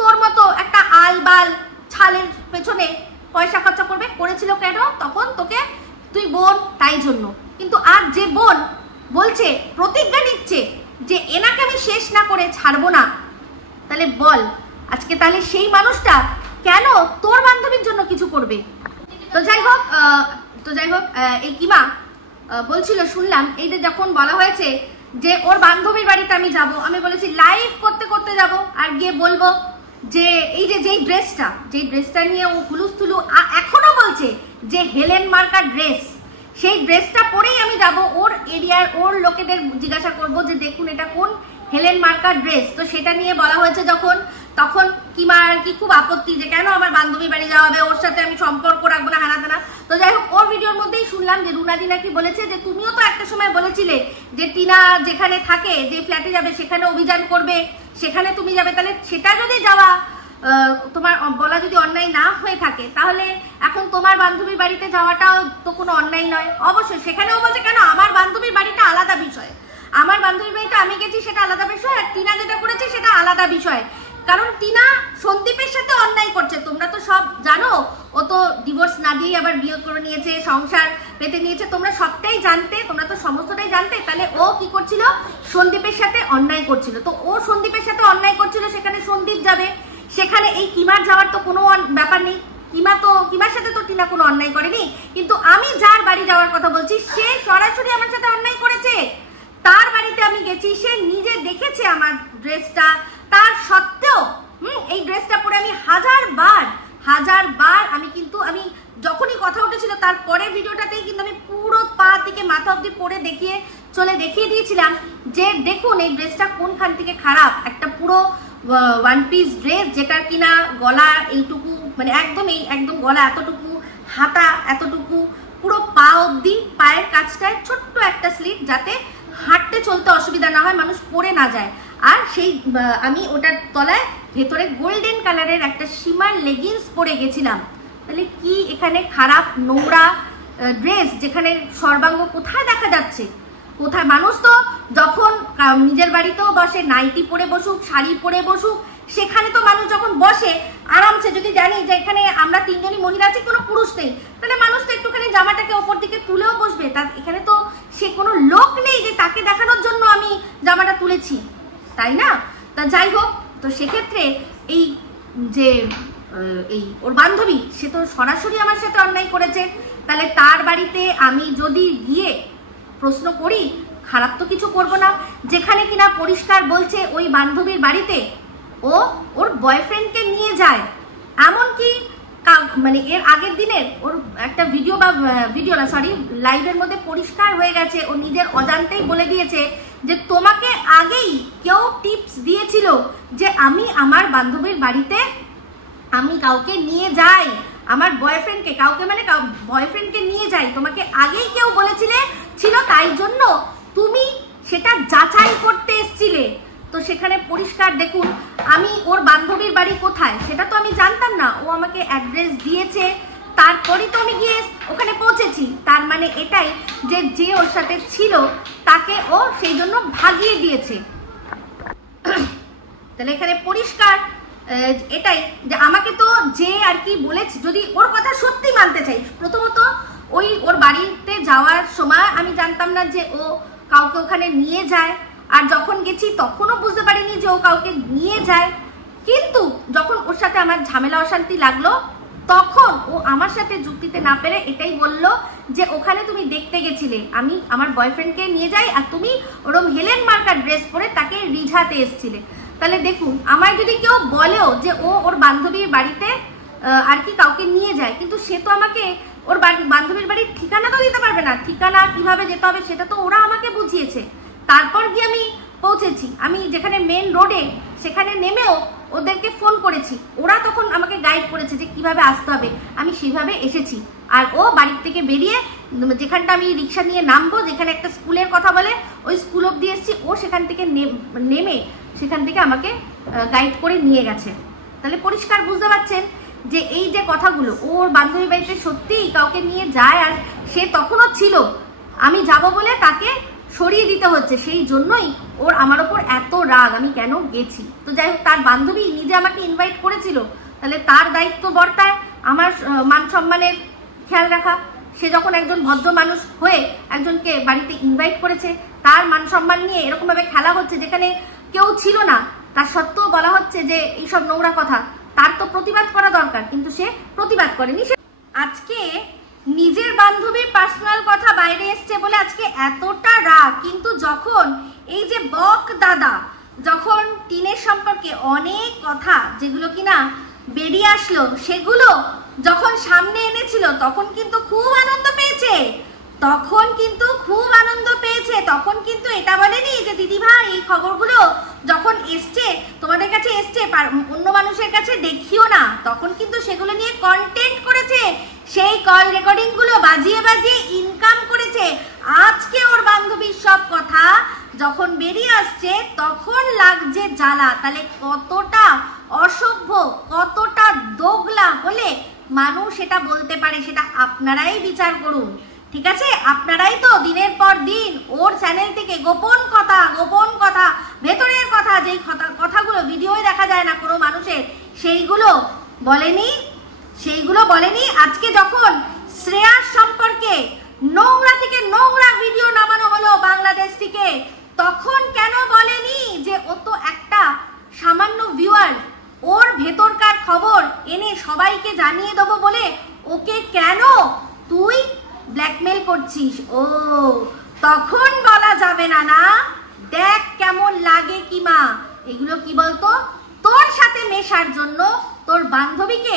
তোর মতো একটা আলবাল ছালের পেছনে পয়সা খরচা করেছিল কেন? তখন তোকে তুই বোন, তাই জন্য। কিন্তু আজ যে বোন বলছে, প্রতিজ্ঞা নিচ্ছে যে এনাকে আমি শেষ না করে ছাড়বো না, তাহলে বল আজকে তাহলে সেই মানুষটা কেন তোর বান্ধবীর জন্য কিছু করবে? তো যাই হোক এই কিমা বলছিল, শুনলাম এই যে যখন বলা হয়েছে যে ওর বান্ধবীর বাড়িতে আমি যাব, আমি বলেছি লাইভ করতে করতে যাব আর গিয়ে বলবো যে এই যে যেই ড্রেসটা নিয়ে ও হুলুস্থুলু এখনো বলছে যে হেলেন মার্কার ড্রেস, সেই ড্রেসটা পরেই আমি যাব ওর এরিয়ার, ওর লোকেদের জিজ্ঞাসা করব যে দেখুন এটা কোন হেলেন মার্কার ড্রেস। তো সেটা নিয়ে বলা হয়েছে যখন, তখন কিমা আর কি খুব আপত্তি যে কেন আমার বান্ধবী বাড়ি যাওয়া হবে, ওর সাথে আমি সম্পর্ক রাখবো না, হানা তেনা। তো যাই হোক, ওর ভিডিওর মধ্যেই শুনলাম যে রুনাদি নাকি বলেছে যে তুমিও তো একটা সময় বলেছিলে যে টিনা যেখানে থাকে, যে ফ্ল্যাটে যাবে সেখানে অভিযান করবে, সেখানে তুমি যাবে। তাহলে সেটা যদি যাওয়া তোমার বলা যদি অন্যায় না হয়ে থাকে, তাহলে এখন তোমার বান্ধবীর বাড়িতে যাওয়াটাও তো কোনো অন্যায় নয়। অবশ্যই সেখানেও বলছে কেন আমার বান্ধবীর বাড়িটা আলাদা বিষয়, আমার বান্ধবীর বাড়িতে আমি গেছি সেটা আলাদা বিষয়, আর টিনা যেটা করেছে সেটা আলাদা বিষয়। কারণ টিনা সন্দীপের সাথে অন্যায় করছে, তোমরা তো সব জানো। ও তো ডিভোর্স না দিয়ে আবার বিয়ে করে নিয়েছে, সংসার পেতে নিয়েছে, তোমরা সবটাই জানতে, তোমরা তো সমস্তটাই জানতে। তাহলে ও কি করছিল? সন্দীপের সাথে অন্যায় করছিল। তো ও সন্দীপের সাথে অন্যায় করছিল, সেখানে সন্দীপ যাবে, সেখানে এই কিমার যাওয়ার তো কোনো ব্যাপার নেই। কিমার সাথে তো টিনা কোনো অন্যায় করেনি। কিন্তু আমি যার বাড়ি যাওয়ার কথা বলছি সে সরাসরি আমার সাথে অন্যায় করেছে। তার বাড়িতে আমি গেছি, সে নিজে দেখেছে আমার ড্রেসটা, তার সত্ত্বেও এই ড্রেসটা পরে আমি হাজার বার আমি যখনই কথা উঠেছিল তার পরের ভিডিওটাতেই কিন্তু আমি পুরো পা থেকে মাথা অবধি পরে দেখিয়ে দিয়েছিলাম যে দেখুন এই ড্রেসটা কোনখান থেকে খারাপ। একটা পুরো ওয়ান পিস ড্রেস যেটার কিনা গলা এইটুকু, মানে একদম গলা এতটুকু, হাতা এতটুকু, পুরো পা অবধি, পায়ের কাছটায় ছোট্ট একটা স্লিট যাতে হাঁটতে চলতে অসুবিধা না হয়, মানুষ পরে না যায়। আর সেই আমি ওটার তলায় ভেতরে গোল্ডেন কালারের একটা শিমার লেগিংস পরে গেছিলাম। তাহলে কি এখানে খারাপ? নোংরা ড্রেস যেখানে সর্বাঙ্গ কোথায় দেখা যাচ্ছে, কোথায়? মানুষ তো যখন নিজের বাড়িতেও বসে নাইটি পরে বসুক, শাড়ি পরে বসুক, সেখানে তো মানুষ যখন বসে আরামসে, যদি জানি যে এখানে আমরা 3 জনই মহিলা আছি, কোনো পুরুষ নেই, তাহলে মানুষ তো একটুখানি জামাটাকে ওপর দিকে তুলেও বসবে। তার এখানে তো সে কোনো লোক নেই যে তাকে দেখানোর জন্য আমি জামাটা তুলেছি, তাই না? তা যাই হোক, তো সেক্ষেত্রে এই যে এই ওর বান্ধবী, সে তো সরাসরি আমার সাথে অন্যায় করেছে। তাহলে তার বাড়িতে আমি যদি গিয়ে প্রশ্ন করি, খারাপ তো কিছু করব না। যেখানে কিনা পরিষ্কার বলছে ওই বান্ধবীর বাড়িতে ও ওর বয়ফ্রেন্ডকে নিয়ে যায়, এমনকি মানে এর আগের দিনের ওর একটা লাইভের মধ্যে পরিষ্কার হয়ে গেছে, ও নিজের অজান্তেই বলে দিয়েছে যে তোমাকে আগেই কেউ টিপস দিয়েছিল যে আমি আমার বান্ধবীর বাড়িতে আমি কাউকে নিয়ে যাই, আমার বয়ফ্রেন্ডকে, কাউকে মানে বয়ফ্রেন্ডকে নিয়ে যাই, তোমাকে আগেই কেউ ছিল, তাই জন্য তুমি সেটা যাচাই করতে এসছিলে। তো সেখানে পরিষ্কার দেখুন, আমি ওর বান্ধবীর বাড়ি কোথায় সেটা তো আমি জানতাম না, ও আমাকে অ্যাড্রেস দিয়েছে, তারপরেই তো আমি গিয়ে ওখানে পৌঁছেছি। তার মানে এটাই যে ওর সাথে ছিল তাকে ও সেই জন্য ভাগিয়ে দিয়েছে। তাহলে এখানে পরিষ্কার এটাই যে আমাকে তো যে আর কি বলেছে, যদি ওর কথা সত্যি মানতে চাই, প্রথমত ওর বাড়িতে যাওয়ার সময় আমি জানতাম না যে ও কাউকে ওখানে নিয়ে যায়, আর যখন গেছি তখনও বুঝতে পারিনি যে ও কাউকে নিয়ে যায়। কিন্তু যখন ওর সাথে আমার ঝামেলা অশান্তি লাগলো, তখন ও আমার সাথে যুক্তিতে না পেরে এটাই বলল যে ওখানে তুমি দেখতে গেছিলে আমি আমার বয়ফ্রেন্ডকে নিয়ে যাই, আর তুমি ওরম হেলেন মার্কার ড্রেস পরে তাকে রিঝাতে এসেছিলে। তাহলে দেখুন, আমার যদি কেউ বলেও যে ও ওর বান্ধবীর বাড়িতে আর কি কাউকে নিয়ে যায়, কিন্তু সে তো আমাকে ওর বান্ধবীর বাড়ির ঠিকানা তো দিতে পারবে না, ঠিকানা কিভাবে যেতে হবে সেটা তো ওরা আমাকে বুঝিয়েছে। তারপর গিয়ে আমি পৌঁছেছি, আমি যেখানে মেন রোডে সেখানে নেমেও ওদেরকে ফোন করেছি, ওরা তখন আমাকে গাইড করেছে যে কিভাবে আসতে হবে, আমি সেভাবে এসেছি। আর ও বাড়ির থেকে বেরিয়ে যেখানটা আমি রিক্সা নিয়ে নামবো, যেখানে একটা স্কুলের কথা বলে, ওই স্কুল অব্দি এসেছি, ও সেখান থেকে নেমে সেখান থেকে আমাকে গাইড করে নিয়ে গেছে। তাহলে পরিষ্কার বুঝতে পারছেন যে এই যে কথাগুলো, ওর বান্ধবীর বাড়িতে সত্যিই কাউকে নিয়ে যায়, আর সে তখনও ছিল, আমি যাব বলে তাকে সরিয়ে দিতে হচ্ছে, সেই জন্যই ওর আমার ওপর এত রাগ আমি কেন গেছি। তো যাই হোক, তার বান্ধবী নিজে আমাকে ইনভাইট করেছিল, তাহলে তার দায়িত্ব বর্তায় আমার মান সম্মানের খেয়াল রাখা। সে যখন একজন ভদ্র মানুষ হয়ে একজনকে বাড়িতে ইনভাইট করেছে, তার মান সম্মান নিয়ে এরকমভাবে খেলা হচ্ছে, যেখানে কেউ ছিল না, তার সত্ত্বেও বলা হচ্ছে যে এইসব নোংরা কথা, তার তো প্রতিবাদ করা দরকার, কিন্তু সে প্রতিবাদ করেনি। আজকে নিজের বান্ধবীর পার্সোনাল কথা বাইরে এসছে বলে আজকে এতটা রাগ, কিন্তু যখন এই যে বক দাদা যখন টিনের সম্পর্কে অনেক কথা যেগুলো কিনা বেরিয়ে আসলো, সেগুলো যখন সামনে এনেছিল তখন কিন্তু খুব আনন্দ পেয়েছে, তখন কিন্তু এটা বলেনি যে দিদি ভাই এই খবরগুলো যখন এসছে তোমাদের কাছে এসছে, অন্য মানুষের কাছে দেখিও না, তখন কিন্তু সেগুলো নিয়ে কন্টেন্ট করেছে, সেই কল রেকর্ডিং গুলো বাজিয়ে বাজিয়ে ইনকাম করেছে। আজকে ওর বান্ধবীর সব কথা যখন বেরিয়ে আসছে তখন লাগছে জ্বালা। তাহলে কতটা অসভ্য, কতটা দোগলা হলে মানুষ এটা বলতে পারে, সেটা আপনারাই বিচার করুন। ঠিক আছে, আপনারাই তো দিনের পর দিন ওর চ্যানেল থেকে গোপন কথা ভেতরের কথা, যেই কথাগুলো ভিডিওই দেখা যায় না কোনো মানুষের, সেইগুলো বলেনি। আজকে যখন শ্রেয়ার সম্পর্কে নোংরা থেকে নোংরা ভিডিও নামানো হলো বাংলাদেশ থেকে, তখন কেন বলেনি যে ও তো একটা সামান্য ভিউয়ার, ওর ভেতরকার খবর এনে সবাইকে জানিয়ে দেবো বলে ওকে কেন তুই ব্ল্যাকমেল করছিস? ও তখন বলা যাবে না, না দেখ কেমন লাগে কি মা, এগুলো কি বলতো, তোর সাথে মেশার জন্য তোর বান্ধবীকে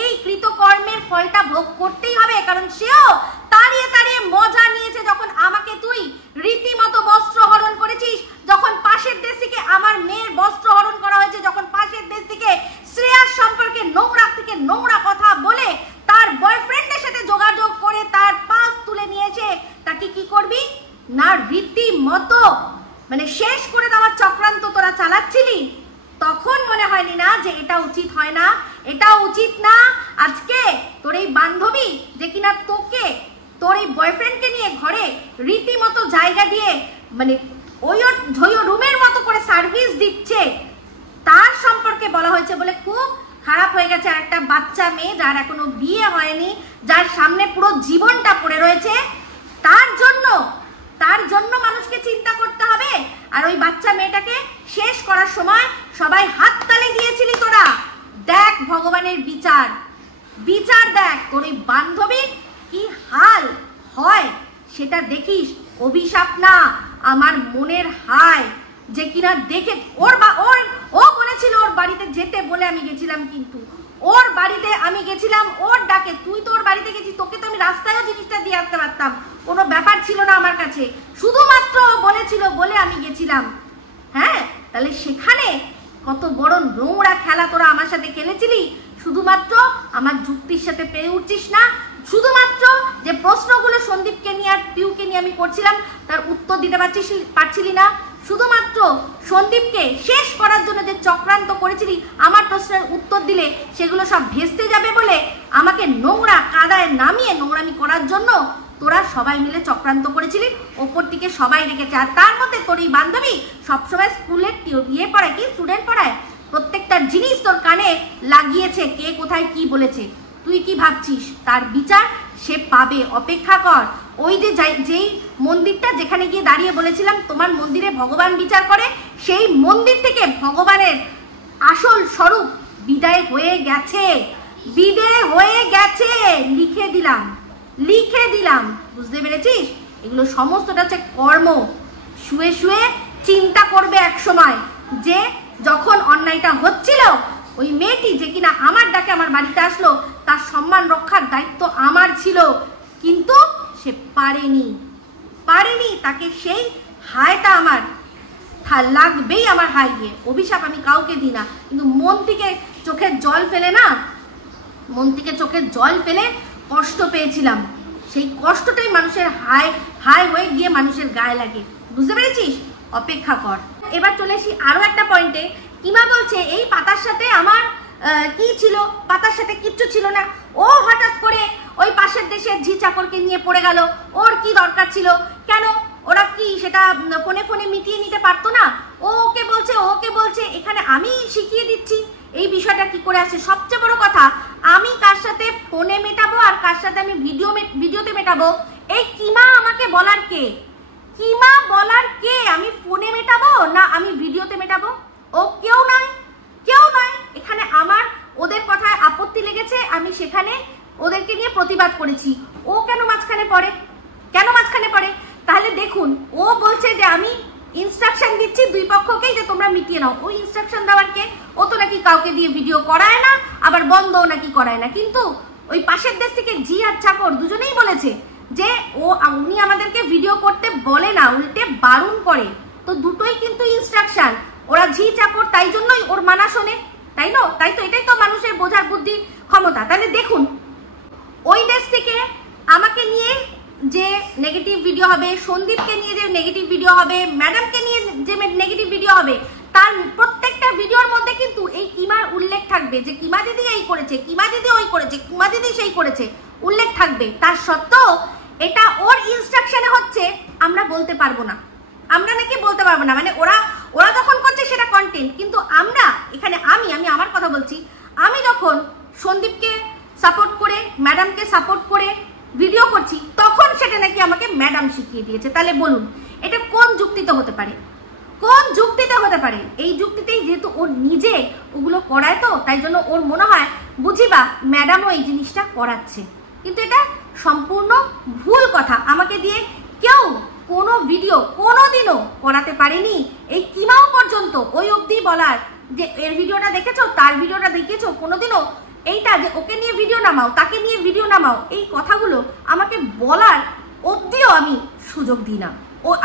এই কৃতকর্মের ফলটা ভোগ করতেই হবে, কারণ সেও তাড়িয়ে তাড়িয়ে মজা নিয়েছে। যখন আমাকে তুই রীতিমতো বস্ত্র হরণ করেছিস, যখন পাশের দেশ থেকে আমার মেয়ের বস্ত্র হরণ করা হয়েছে, যখন পাশের দেশ থেকে শ্রেয়ার সম্পর্কে নোংরা থেকে নোংরা কথা বলে তার বয়ফ্রেন্ডের সাথে যোগাযোগ করে তার পাস তুলে নিয়েছে, তাকে কি করবি না রীতিমতো মানে শেষ করে দেওয়ার চক্রান্ত তোরা চালাচ্ছিলি, তখন মনে হয়নি না যে এটা উচিত হয় না, এটা উচিত না। আজকে তোর এই বান্ধবী যে কিনা তোকে তোর এই বয়ফ্রেন্ডকে নিয়ে ঘরে রীতিমতো জায়গা দিয়ে মানে ওই রুমের মতো করে সার্ভিস দিচ্ছে, তার সম্পর্কে বলা হয়েছে বলে খুব খারাপ হয়ে গেছে। আর একটা বাচ্চা মেয়ে যার এখনো বিয়ে হয়নি, যার সামনে পুরো জীবনটা পড়ে রয়েছে, তার জন্য মানুষকে চিন্তা করতে হবে। আর ওই বাচ্চা মেয়েটাকে শেষ করার সময় সবাই হাততালি দিয়েছিলি তোরা, দেখ ভগবানের বিচার, বিচার দেখ তোর এই বান্ধবীর কি হাল হয় সেটা দেখিস। অভিশাপ না, আমার মনের হায় যে কিনা দেখে ও বলেছিল ওর বাড়িতে যেতে বলে আমি গেছিলাম, কিন্তু ওর বাড়িতে আমি গেছিলাম ওর ডাকে, তুই তো ওর বাড়িতে গেছিস, তোকে তো আমি রাস্তায়ও জিনিসটা দিয়ে আসতে পারতাম, কোনো ব্যাপার ছিল না আমার কাছে, শুধুমাত্র বলেছিল বলে আমি গেছিলাম। হ্যাঁ, তাহলে সেখানে কত বড় নোংরা খেলা তোরা আমার সাথে খেলেছিলি, শুধুমাত্র আমার যুক্তির সাথে পেরে উঠছিস না, শুধুমাত্র যে প্রশ্নগুলো সন্দীপকে নিয়ে আর পিউকে নিয়ে আমি করছিলাম তার উত্তর দিতে পারছিলি না, শুধুমাত্র সন্দীপকে শেষ করার জন্য যে চক্রান্ত করেছিলি আমার প্রশ্নের উত্তর দিলে সেগুলো সব ভেস্তে যাবে বলে আমাকে নোংরা কাদায় নামিয়ে নোংরামি করার জন্য তোরা সবাই মিলে চক্রান্ত করেছিলি। ওপর থেকে সবাই রেখেছে, আর তার মধ্যে তোর এই বান্ধবী সবসময় স্কুলের পড়ায় কি স্টুডেন্ট পড়ায়, প্রত্যেকটা জিনিস তোর কানে লাগিয়েছে কে কোথায় কি বলেছে। তুই কি ভাবছিস তার বিচার সে পাবে, অপেক্ষা কর। ওই যে যেই মন্দিরটা যেখানে গিয়ে দাঁড়িয়ে বলেছিলাম তোমার মন্দিরে ভগবান বিচার করে, সেই মন্দির থেকে ভগবানের আসল স্বরূপ বিদায় হয়ে গেছে, বিদায় হয়ে গেছে, লিখে দিলাম, বুঝতে পেরেছিস? এগুলো সমস্তটা হচ্ছে কর্ম। শুয়ে শুয়ে চিন্তা করবে এক সময় যে যখন অন্যায়টা হচ্ছিল ওই মেয়েটি যে কিনা আমার ডাকে আমার বাড়িতে আসলো তার সম্মান রক্ষার দায়িত্ব আমার ছিল, কিন্তু সে পারেনি, তাকে সেই হায়টা আমার লাগবেই, আমার হাই গিয়ে। অভিশাপ আমি কাউকে দিই না, কিন্তু মন থেকে চোখের জল ফেলে কষ্ট পেয়েছিলাম, সেই কষ্টটাই মানুষের হাই হয়ে গিয়ে মানুষের গায়ে লাগে, বুঝতে পেরেছিস? অপেক্ষা কর। এবার চলে আসি আরো একটা পয়েন্টে। কিমা বলছে এই পাতার সাথে আমার কি ছিল, পাতার সাথে কিচ্ছু ছিল না, ও হঠাৎ করে ওই পাশের দেশের ঝি চাকরকে নিয়ে পড়ে গেল, ওর কি দরকার ছিল, কেন ওরা কি সেটা ফোনে মিটিয়ে নিতে পারতো না? ওকে বলছে এখানে আমি শিখিয়ে দিচ্ছি এই বিষয়টা কি করে আসে। সবচেয়ে বড় কথা, আমি কার সাথে ফোনে মেটাবো আর কার সাথে আমি ভিডিওতে মেটাবো, এই কিমা আমাকে বলার কে? আমি ফোনে মেটাবো না আমি ভিডিওতে মেটাবো? ও কেউ নয়। এখানে আমার ওদের কথায় আপত্তি লেগেছে, আমি সেখানে ওদেরকে নিয়ে প্রতিবাদ করেছি, ও কেন মাঝখানে পড়ে? তাহলে দেখুন, ও বলছে যে আমি ইনস্ট্রাকশন দিচ্ছি দুই পক্ষকেই যে তোমরা মিটিয়ে নাও। ওই ইনস্ট্রাকশন দেওয়ার কে? ও তো নাকি কাউকে দিয়ে ভিডিও করায় না, আবার বন্ধও নাকি করায় না, কিন্তু ওই পাশের দেশ থেকে ঝি আর চাকর দুজনেই বলেছে যে উনি আমাদেরকে ভিডিও করতে বলে না, উল্টে বারণ করে। তো দুটোই কিন্তু ইনস্ট্রাকশন, ওরা ঝি চাকর, তাই জন্যই ওর মানা শোনে, তাই তো এটাই তো মানুষের বোঝার বুদ্ধি ক্ষমতা। তাহলে দেখুন, ওই দেশ থেকে আমাকে নিয়ে যে নেগেটিভ ভিডিও হবে, সন্দীপকে নিয়ে যে নেগেটিভ ভিডিও হবে, ম্যাডামকে নিয়ে যে নেগেটিভ ভিডিও হবে, তার প্রত্যেকটা ভিডিওর মধ্যে কিন্তু এই কিমার উল্লেখ থাকবে যে কিমা দিদি এই করেছে, কিমা দিদি ওই করেছে, কিমা দিদি সেই করেছে, উল্লেখ থাকবে। তার সত্ত্বেও এটা ওর ইনস্ট্রাকশনে হচ্ছে, আমরা বলতে পারবো না, মানে ওরা যখন করছে সেটা কন্টেন্ট, কিন্তু আমরা এখানে আমি আমার কথা বলছি, আমি যখন সন্দীপকে সাপোর্ট করে ম্যাডামকে সাপোর্ট করে ভিডিও করছি তখন সেটা নাকি আমাকে ম্যাডাম শিখিয়ে দিয়েছে। তাহলে বলুন এটা কোন যুক্তিতে হতে পারে? এই যুক্তিতেই যেহেতু ওর নিজে ওগুলো করায়, তো তাই জন্য ওর মনে হয় বুঝিবা ম্যাডামও এই জিনিসটা করাচ্ছে, কিন্তু এটা সম্পূর্ণ ভুল কথা। আমাকে দিয়ে কেউ কোনো ভিডিও কোনোদিনও করাতে পারেনি, এই কিমাও পর্যন্ত ওই অবধি বলার যে এর ভিডিওটা দেখেছো, তার ভিডিওটা দেখেছো, কোনোদিনও এইটা যে ওকে নিয়ে ভিডিও নামাও, তাকে নিয়ে ভিডিও নামাও, এই কথাগুলো আমাকে বলার অবধিও আমি সুযোগ দিই না।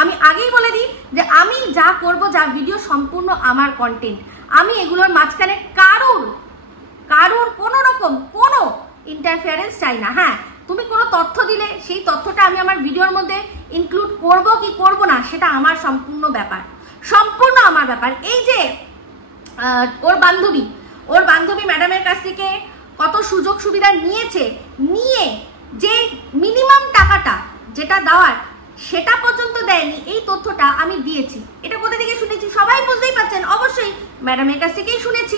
আমি আগেই বলে দিই যে আমি যা করব, যা ভিডিও সম্পূর্ণ আমার কন্টেন্ট, আমি এগুলোর মাঝখানে কারুর কোনো রকম কোনো ইন্টারফিয়ারেন্স চাই না। হ্যাঁ, তুমি কোনো তথ্য দিলে সেই তথ্যটা আমি আমার ভিডিওর মধ্যে ইনক্লুড করব কি করব না সেটা আমার সম্পূর্ণ আমার ব্যাপার। এই যে ওর বান্ধবী ম্যাডামের কাছ থেকে কত সুযোগ সুবিধা নিয়ে যে মিনিমাম টাকাটা যেটা দেওয়ার সেটা পর্যন্ত দেয়নি, এই তথ্যটা আমি দিয়েছি। এটা কোথা থেকে শুনেছি সবাই বুঝতেই পারছেন, অবশ্যই ম্যাডামের কাছ থেকেই শুনেছি,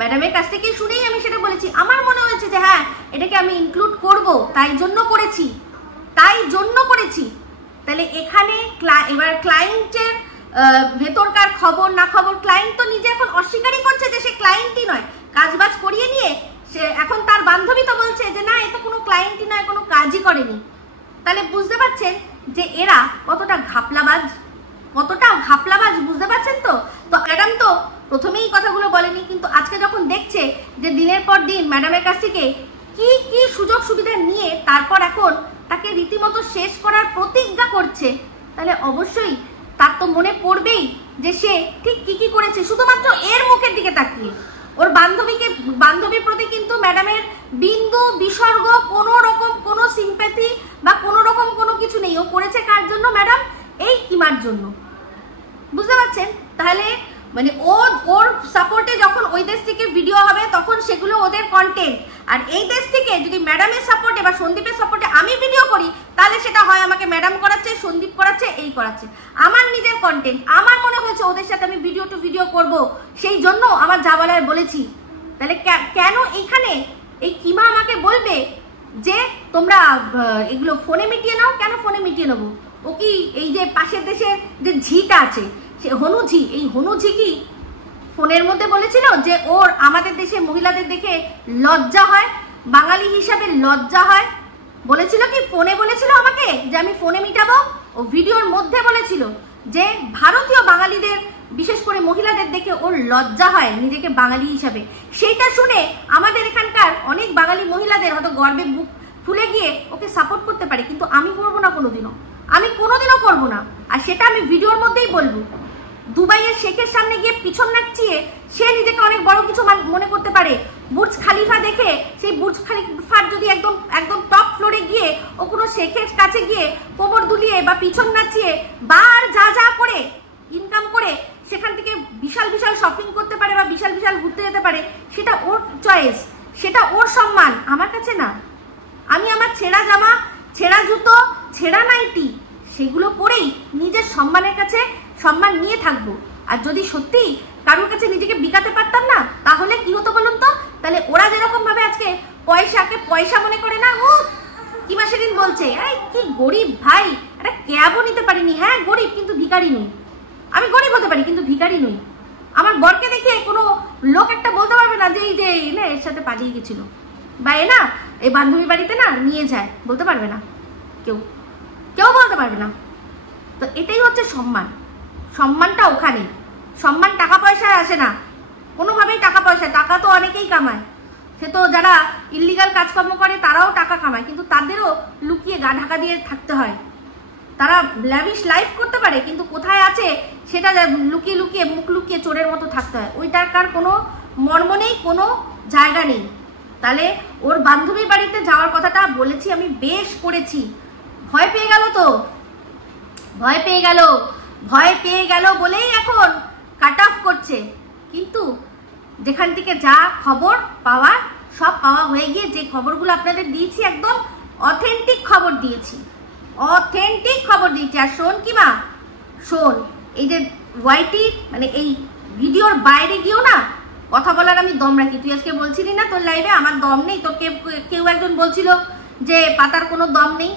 ম্যাডামের কাছ থেকেই শুনেই আমি সেটা বলেছি। আমার মনে হয়েছে যে হ্যাঁ এটাকে আমি ইনক্লুড করব, তাই জন্য করেছি। তাহলে এখানে এবার ক্লায়েন্টের ভেতরকার খবর না খবর, ক্লায়েন্ট তো নিজে এখন অস্বীকারই করছে যে সে ক্লায়েন্টই নয়, কাজবাজ করিয়ে নিয়ে সে এখন তার বান্ধবী তো বলছে যে না, এ তো কোনো ক্লায়েন্টই নয়, কোনো কাজই করেনি। তাহলে বুঝতে পারছেন যে এরা কতটা ঘাপলাবাজ, বুঝতে পারছেন তো? তো ম্যাডাম তো প্রথমেই কথাগুলো বলেনি, কিন্তু আজকে যখন দেখছে যে দিনের পর দিন ম্যাডামের কাছ থেকে কি কি সুযোগ সুবিধা নিয়ে তারপর এখন তাকে রীতিমতো শেষ করার প্রতিজ্ঞা করছে, তাহলে অবশ্যই তার তো মনে পড়বেই যে সে ঠিক কি কি করেছে শুধুমাত্র এর মুখের দিকে তাকিয়ে। ওর বান্ধবীর প্রতি কিন্তু ম্যাডামের বিন্দু বিসর্গ কোনো রকম কোনো সিম্প্যাথি বা কোনো রকম কোনো কিছু নেই। ও করেছে কার জন্য ম্যাডাম? এই কিমার জন্য। বুঝতে পারছেন? তাহলে মানে ওর সাপোর্টে যখন ওই দেশ থেকে ভিডিও হবে তখন সেগুলো ওদের কন্টেন্ট, আর এই দেশ থেকে যদি ম্যাডামের সাপোর্টে বা সন্দীপের সাপোর্টে আমি ভিডিও করি তাহলে সেটা হয় আমাকে ম্যাডাম করাচ্ছে, সন্দীপ করাচ্ছে, এই করাচ্ছে। আমার নিজের কন্টেন্ট, আমার মনে হয়েছে ওদের সাথে আমি ভিডিও করব, সেই জন্য আমার যা বলার বলেছি। তাহলে কেন এইখানে এই কিমা আমাকে বলবে যে তোমরা এগুলো ফোনে মিটিয়ে নাও? কেন ফোনে মিটিয়ে নেবো? ও কি এই যে পাশের দেশের যে ঝিটা আছে সে হনুঝি, এই হনুঝি কি ফোনের মধ্যে বলেছিল যে ওর আমাদের দেশে মহিলাদের দেখে লজ্জা হয়, বাঙালি হিসাবে লজ্জা হয়? বলেছিল কি ফোনে বলেছিল আমাকে যে আমি ফোনে মিটাবো? ও ভিডিওর মধ্যে বলেছিল যে ভারতীয় বাঙালিদের বিশেষ করে মহিলাদের দেখে ওর লজ্জা হয় নিজেকে বাঙালি হিসাবে। সেইটা শুনে আমাদের এখানকার অনেক বাঙালি মহিলাদের হয়তো গর্বে বুক ফুলে গিয়ে ওকে সাপোর্ট করতে পারে, কিন্তু আমি করবো না কোনোদিনও, আমি কোনোদিনও করবো না। আর সেটা আমি ভিডিওর মধ্যেই বলবো। দুবাইয়ের শেখের সামনে গিয়ে পিছন নাচিয়ে সে নিজেকে অনেক বড় কিছু মনে করতে পারে। বুর্জ খালিফা দেখে সেই বুর্জ খালিফার যদি একদম টপ ফ্লোরে গিয়ে ও কোনো শেখের কাছে গিয়ে কোমর দুলিয়ে বা পিছন নাচিয়ে বার যা করে ইনকাম করে সেখান থেকে বিশাল বিশাল শপিং করতে পারে বা বিশাল বিশাল ঘুরতে যেতে পারে, সেটা ওর চয়েস, সেটা ওর সম্মান, আমার কাছে না। আমি আমার ছেঁড়া জামা, ছেঁড়া জুতো, ছেঁড়া নাইটি সেগুলো পরেই নিজের সম্মানের কাছে সম্মান নিয়ে থাকবো। আর যদি সত্যি কারোর কাছে নিজেকে বিকাতে পারতাম না তাহলে কি হতো বলুন তো? তাহলে ওরা যেরকম ভাবে আজকে পয়সাকে পয়সা মনে করে না, কিমা সেদিন বলছে এই কি গরিব ভাই, একটা ক্যাবও নিতে পারিনি। হ্যাঁ গরিব, কিন্তু ভিখারি নই। আমি গরিব হতে পারি কিন্তু ভিখারি নই। আমার বরকে দেখে কোনো লোক একটা বলতে পারবে না যে এই যে না এর সাথে পালিয়ে গেছিল বা এ না এই বান্ধবী বাড়িতে না নিয়ে যায়, বলতে পারবে না কেউ বলতে পারবে না। তো এটাই হচ্ছে সম্মান। সম্মানটা ওখানে। সম্মান টাকা পয়সায় আসে না কোনোভাবেই। টাকা তো অনেকেই কামায়, সে তো যারা ইল্লিগাল কাজকর্ম করে তারাও টাকা কামায়, কিন্তু তাদেরও লুকিয়ে গা ঢাকা দিয়ে থাকতে হয়। তারা ল্যাভিশ লাইফ করতে পারে কিন্তু কোথায় আছে সেটা লুকিয়ে লুকিয়ে মুখ লুকিয়ে চোরের মতো থাকতে হয়। ওই টাকার কোনো মর্ম নেই, কোনো জায়গা নেই। তাহলে ওর বান্ধবীর বাড়িতে যাওয়ার কথাটা বলেছি আমি, বেশ করেছি। ভয় পেয়ে গেল বলেই এখন কাট অফ করছে, কিন্তু যেখান থেকে যা খবর পাওয়ার সব পাওয়া হয়ে গিয়ে যে খবরগুলো আপনাদের দিয়েছি একদম অথেন্টিক খবর দিয়েছি। আর শোন কিমা, শোন, এই যে ওয়াইটি মানে এই ভিডিওর বাইরে গিয়েও না কথা বলার আমি দম রাখি। তুই আজকে বলছিলি না তোর লাইভে আমার দম নেই, তো কেউ একজন বলছিল যে পাতার কোনো দম নেই।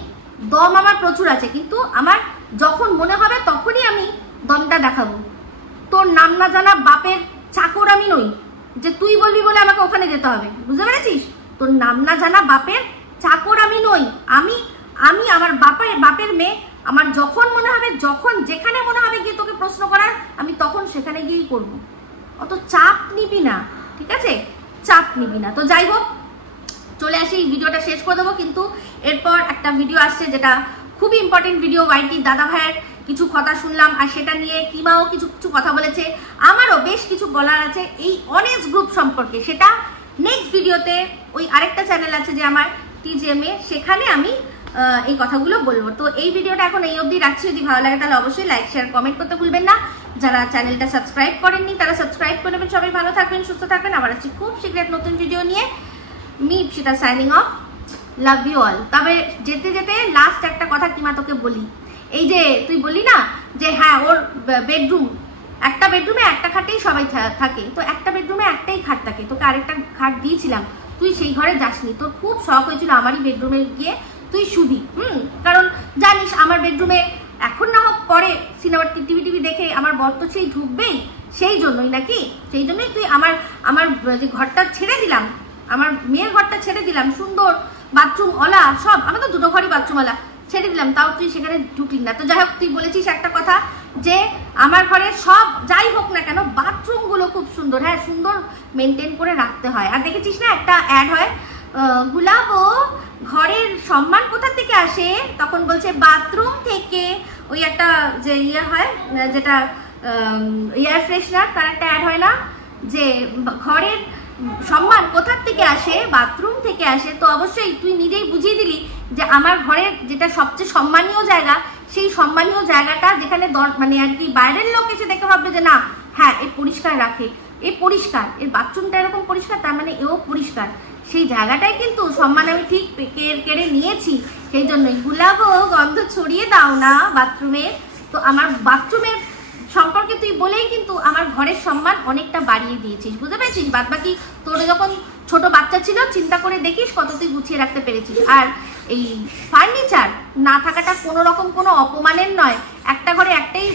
দম আমার প্রচুর আছে, কিন্তু আমার যখন মনে হবে তখনই আমি দমটা দেখাবো। তোর নাম না জানা বাপের চাকর আমি নই যে তুই বলবি বলে আমাকে ওখানে যেতে হবে, বুঝতে পেরেছিস? তোর নাম না জানা বাপের চাকর আমি নই। আমি আমার বাপের মেয়ে। আমার যখন মনে হবে, যখন যেখানে মনে হবে গিয়ে তোকে প্রশ্ন করার, আমি তখন সেখানে গিয়েই করব। অত চাপ নিবি না, ঠিক আছে? চাপ নিবি না। তো যাই হোক, চলে আসি, ভিডিওটা শেষ করে দেবো। কিন্তু এরপর একটা ভিডিও আসছে যেটা খুবই ইম্পর্টেন্ট ভিডিও। ওয়াইটি দাদা ভাইয়ের কিছু কথা শুনলাম আর সেটা নিয়ে কিমাও কিছু কথা বলেছে, আমারও বেশ কিছু বলার আছে এই অনেস্ট গ্রুপ সম্পর্কে। সেটা নেক্সট ভিডিওতে ওই আরেকটা চ্যানেল আছে যে আমার TGMA, সেখানে আমি এই কথাগুলো বলবো। তো এই ভিডিওটা এখন এই অবধি রাখছি। যদি ভালো লাগে তাহলে অবশ্যই লাইক শেয়ার কমেন্ট করতে ভুলবেন না। যারা চ্যানেলটা সাবস্ক্রাইব করেননি তারা সাবস্ক্রাইব করে নেবেন। সবাই ভালো থাকবেন, সুস্থ থাকবেন। আবার আসছি খুব শীঘ্র নতুন ভিডিও নিয়ে। Me Ipsita signing off, love you all. তবে যেতে যেতে লাস্ট একটা কথা কিমা তোকে বলি, এই যে তুই বললি না যে হ্যাঁ ওর বেডরুম, একটা বেডরুমে একটা খাটেই সবাই থাকে, তো একটা বেডরুমে একটাই খাট থাকে, তোকে আরেকটা খাট দিয়েছিলাম, তুই সেই ঘরে যাসনি। তোর খুব শখ হয়েছিল আমারই বেডরুমে গিয়ে তুই শুবি, কারণ জানিস আমার বেডরুমে এখন না হোক পরে সিনেমা টিভি দেখে আমার বর তো সেই ঢুকবেই, সেই জন্যই নাকি, সেই জন্যই তুই আমার যে ঘরটা ছেড়ে দিলাম, আমার মেয়ের ঘরটা ছেড়ে দিলাম, সুন্দর বাথরুম ওলা সব, আমার তো দুটো ঘরই বাথরুম ওলা, ছেড়ে দিলাম, তাও তুই সেখানে ঢুকলি না। তো যাই হোক, তুই বলেছিস একটা কথা যে আমার ঘরে সব যাই হোক না কেন বাথরুমগুলো খুব সুন্দর, হ্যাঁ সুন্দর মেনটেন করে রাখতে হয়। আর দেখেছিস না একটা অ্যাড হয়, গুলাবো ঘরের সম্মান কোথা থেকে আসে, তখন বলছে বাথরুম থেকে, ওই একটা যে ইয়ে হয় যেটা এয়ার ফ্রেশনার, তার একটা অ্যাড হয় না যে ঘরের সম্মান কোথার থেকে আসে, বাথরুম থেকে আসে। তো অবশ্যই তুই নিজেই বুঝিয়ে দিলি যে আমার ঘরের যেটা সবচেয়ে সম্মানীয় জায়গা, সেই সম্মানীয় জায়গাটা যেখানে মানে আর কি বাইরের লোক এসে দেখে ভাববে যে না হ্যাঁ এ পরিষ্কার রাখে, এ পরিষ্কার, এর বাথরুমটা এরকম পরিষ্কার, তার মানে এও পরিষ্কার, সেই জায়গাটাই কিন্তু সম্মান আমি ঠিক কেড়ে নিয়েছি। সেই জন্যই গুলাবো গন্ধ ছড়িয়ে দাও না বাথরুমে। তো আমার বাথরুমের সম্পর্কে তুই বলেই কিন্তু আমার ঘরের সম্মান অনেকটা বাড়িয়ে দিয়েছিস, বুঝতে পেরেছিস? বাদ বাকি তোর যখন ছোট বাচ্চা ছিল চিন্তা করে দেখিস কত তুই গুছিয়ে রাখতে পেরেছিস। আর এই ফার্নিচার না থাকাটা কোনো রকম কোনো অপমানের নয়, একটা ঘরে একটাই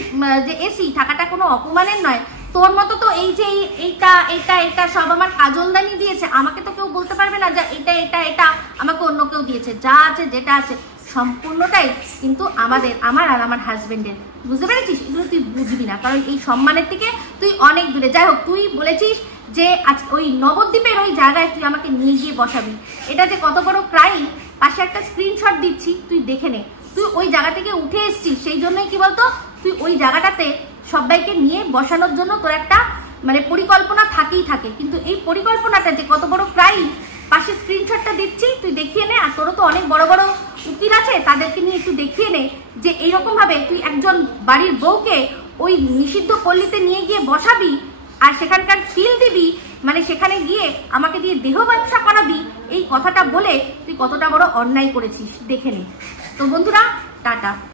যে এসি থাকাটা কোনো অপমানের নয়। তোর মতো তো এই যে এইটা এটা এটা সব আমার কাজলদানি দিয়েছে, আমাকে তো কেউ বলতে পারবে না যে এটা এটা এটা আমাকে অন্য কেউ দিয়েছে। যা আছে যেটা আছে সম্পূর্ণটাই কিন্তু আমার আর আমার হাজবেন্ডের, বুঝতে পেরেছিস? এগুলো তুই বুঝবি না, কারণ এই সম্মানের থেকে তুই অনেক দূরে। যাই হোক, তুই বলেছিস যে আজ ওই নবদ্বীপের ওই জায়গায় তুই আমাকে নিয়ে গিয়ে বসাবি, এটা যে কত বড় ক্রাইম, পাশে একটা স্ক্রিনশট দিচ্ছি তুই দেখে নে। তুই ওই জায়গা থেকে উঠে এসছিস, সেই জন্যই কি বলতো তুই ওই জায়গাটাতে সবাইকে নিয়ে বসানোর জন্য তোর একটা মানে পরিকল্পনা থাকেই থাকে, কিন্তু এই পরিকল্পনাটা যে কত বড় ক্রাইম, পাশে স্ক্রিনশটটা দিচ্ছি তুই দেখিয়ে নে। আর তোরও তো অনেক বড় বড় উকিল আছে, তাদেরকে নিয়ে একটু দেখিয়ে নে যে এইরকম ভাবে তুই একজন বাড়ির বউকে ওই নিষিদ্ধ পল্লীতে নিয়ে গিয়ে বসাবি আর সেখানকার ফিল দিবি, মানে সেখানে গিয়ে আমাকে দিয়ে দেহ ব্যবসা করাবি, এই কথাটা বলে তুই কতটা বড় অন্যায় করেছিস দেখে নে। তো বন্ধুরা, টাটা।